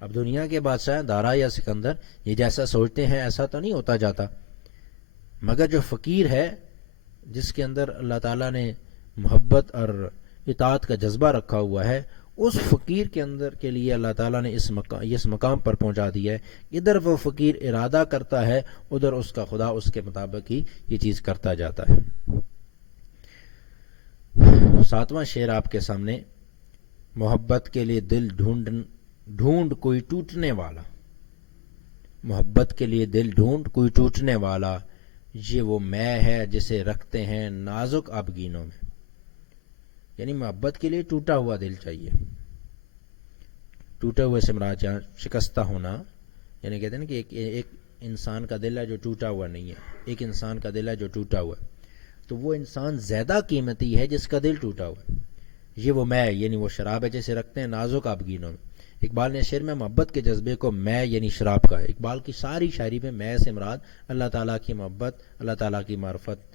اب دنیا کے بادشاہ دارا یا سکندر یہ جیسا سوچتے ہیں ایسا تو نہیں ہوتا جاتا، مگر جو فقیر ہے، جس کے اندر اللہ تعالیٰ نے محبت اور اطاعت کا جذبہ رکھا ہوا ہے، اس فقیر کے اندر کے لیے اللہ تعالیٰ نے اس مقام پر پہنچا دیا ہے. ادھر وہ فقیر ارادہ کرتا ہے، ادھر اس کا خدا اس کے مطابق ہی یہ چیز کرتا جاتا ہے. 7واں شعر آپ کے سامنے، محبت کے لیے دل ڈھونڈ کوئی ٹوٹنے والا. محبت کے لیے دل ڈھونڈ کوئی ٹوٹنے والا، یہ وہ میں ہے جسے رکھتے ہیں نازک آبگینوں میں. یعنی محبت کے لیے ٹوٹا ہوا دل چاہیے. ٹوٹے ہوئے سے مراد یہاں شکستہ ہونا، یعنی کہتے ہیں نا کہ ایک انسان کا دل ہے جو ٹوٹا ہوا نہیں ہے، ایک انسان کا دل ہے جو ٹوٹا ہوا ہے، تو وہ انسان زیادہ قیمتی ہے جس کا دل ٹوٹا ہوا ہے. یہ وہ میں یعنی وہ شراب ہے جسے رکھتے ہیں نازک آبگینوں میں. اقبال نے شعر میں محبت کے جذبے کو میں یعنی شراب کا ہے. اقبال کی ساری شاعری میں میں سے مراد اللہ تعالیٰ کی محبت، اللہ تعالیٰ کی معرفت.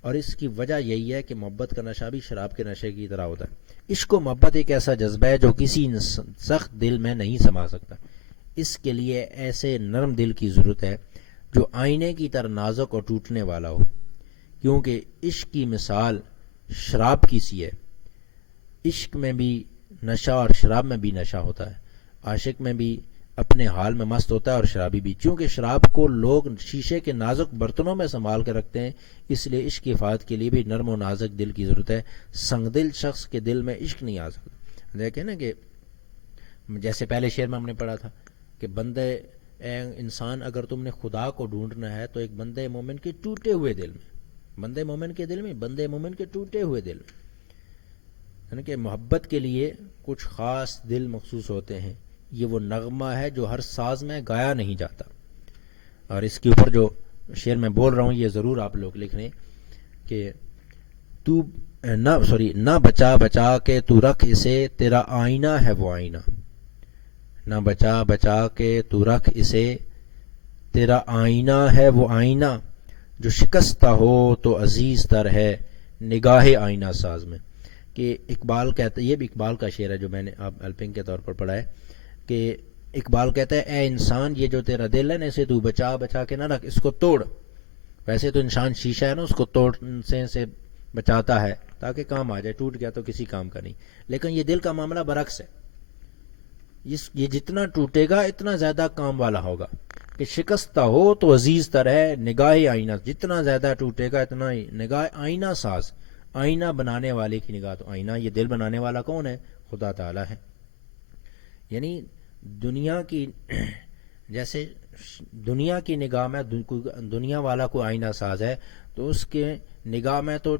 اور اس کی وجہ یہی ہے کہ محبت کا نشہ بھی شراب کے نشے کی طرح ہوتا ہے. عشق و محبت ایک ایسا جذبہ ہے جو کسی سخت دل میں نہیں سما سکتا. اس کے لیے ایسے نرم دل کی ضرورت ہے جو آئینے کی طرح نازک اور ٹوٹنے والا ہو، کیونکہ عشق کی مثال شراب کی سی ہے. عشق میں بھی نشہ اور شراب میں بھی نشہ ہوتا ہے. عاشق میں بھی اپنے حال میں مست ہوتا ہے اور شرابی بھی. چونکہ شراب کو لوگ شیشے کے نازک برتنوں میں سنبھال کے رکھتے ہیں، اس لیے عشق کی حفاظت کے لیے بھی نرم و نازک دل کی ضرورت ہے. سنگ دل شخص کے دل میں عشق نہیں آ سکتا. دیکھیں نا کہ جیسے پہلے شعر میں ہم نے پڑھا تھا کہ بندے انسان اگر تم نے خدا کو ڈھونڈنا ہے تو ایک بندے مومن کے ٹوٹے ہوئے دل میں، بندے مومن کے دل میں، بندے مومن کے ٹوٹے ہوئے دل میں. یعنی کہ محبت کے لیے کچھ خاص دل مخصوص ہوتے ہیں. یہ وہ نغمہ ہے جو ہر ساز میں گایا نہیں جاتا. اور اس کے اوپر جو شعر میں بول رہا ہوں یہ ضرور آپ لوگ لکھ لیں کہ تو نہ بچا کے تو رکھ اسے، تیرا آئینہ ہے وہ آئینہ. نہ بچا کے تو رکھ اسے، تیرا آئینہ ہے وہ آئینہ، جو شکستہ ہو تو عزیز تر ہے نگاہ آئینہ ساز میں. کہ اقبال کہتا ہے، یہ بھی اقبال کا شعر ہے جو میں نے آپ ہیلپنگ کے طور پر پڑھا ہے، کہ اقبال کہتا ہے اے انسان یہ جو تیرا دل ہے نا اسے تو بچا کے نہ رکھ، اس کو توڑ. ویسے تو انسان شیشہ ہے نا، اس کو توڑنے سے بچاتا ہے تاکہ کام آ جائے، ٹوٹ گیا تو کسی کام کا نہیں. لیکن یہ دل کا معاملہ برعکس ہے. یہ جتنا ٹوٹے گا اتنا زیادہ کام والا ہوگا. کہ شکستہ ہو تو عزیز تر ہے نگاہ آئینہ، جتنا زیادہ ٹوٹے گا اتنا ہی نگاہ آئینہ ساز، آئینہ بنانے والے کی نگاہ. تو آئینہ یہ دل بنانے والا کون ہے؟ خدا تعالیٰ ہے. یعنی دنیا کی جیسے دنیا کی نگاہ میں دنیا والا کوئی آئینہ ساز ہے تو اس کے نگاہ میں تو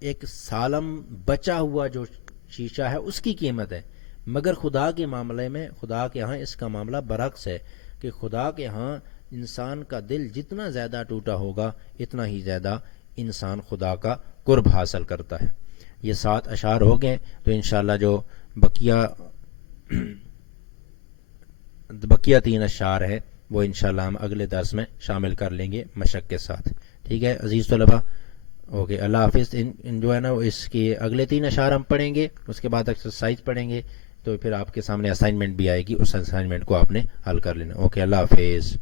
ایک سالم بچا ہوا جو شیشہ ہے اس کی قیمت ہے. مگر خدا کے معاملے میں، خدا کے ہاں اس کا معاملہ برعکس ہے کہ خدا کے ہاں انسان کا دل جتنا زیادہ ٹوٹا ہوگا اتنا ہی زیادہ انسان خدا کا قرب حاصل کرتا ہے. یہ 7 اشعار ہو گئے. تو انشاءاللہ جو بقیہ 3 اشعار ہے وہ انشاءاللہ ہم اگلے درس میں شامل کر لیں گے مشق کے ساتھ. ٹھیک ہے عزیز طلبہ، اوکے اللہ حافظ. جو ہے نا اس کے اگلے 3 اشعار ہم پڑھیں گے، اس کے بعد ایکسرسائز پڑھیں گے، تو پھر آپ کے سامنے اسائنمنٹ بھی آئے گی، اس اسائنمنٹ کو آپ نے حل کر لینا. اوکے اللہ حافظ.